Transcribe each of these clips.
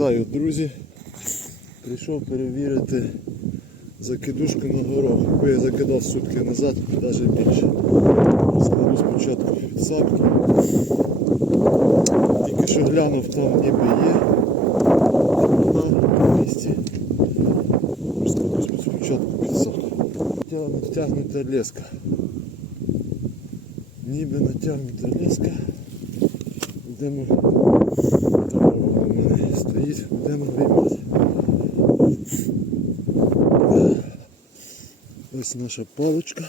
Вітаю, друзі! Прийшов перевірити закидушку на горох, яку я закидав сутки назад, навіть більше. Складу спочатку підсаку. Тільки що глянув, там ніби є. На місці. Складу спочатку підсаку. Тягну- Натягнута леска. Ніби натягнута леска. Будемо там у мене стоїть, будемо виймати. Ось наша паличка.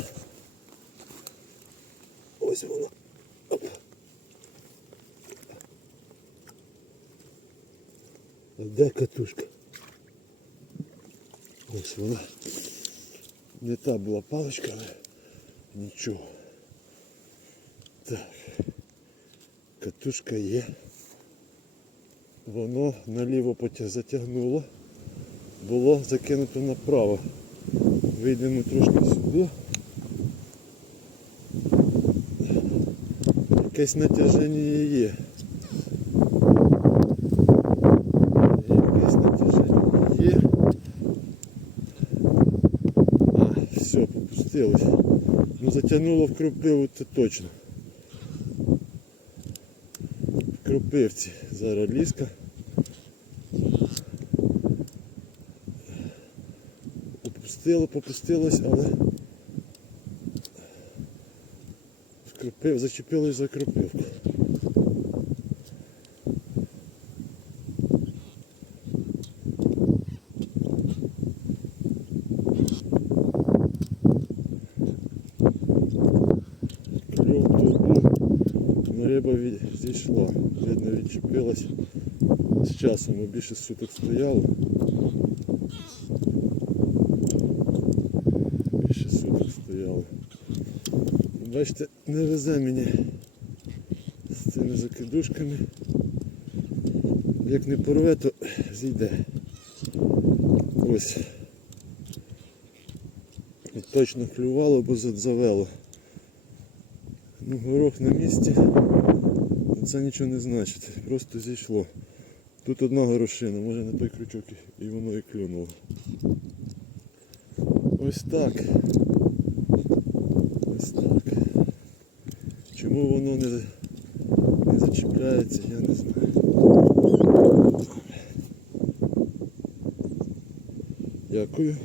Ось вона. Оп. А де катушка? Ось вона. Не та була паличка, але нічого. Так. Катушка є. Воно наліво затягнуло. Було закинуто направо. Вийдемо трошки сюди. Якесь натяження є. Якесь натяження є. А, все, попустилось. Ну затягнуло в кропиву, це точно. В кропивці. Зараз ліска. Попустило, попустилось, але вкропив, зачепилось за кропивку. Риба від- зійшла, видно відчепилась з часом, ми більше суток стояли. Більше суток стояли. Бачите, не везе мені з цими закидушками. Як не порве, то зійде. Ось. Точно клювало, бо за- завело. Ну, горох на місці. Це нічого не значить. Просто зійшло. Тут одна горошина, може на той крючок і воно і клюнуло. Ось так. Ось так. Чому воно не, не зачіпляється, я не знаю. Дякую.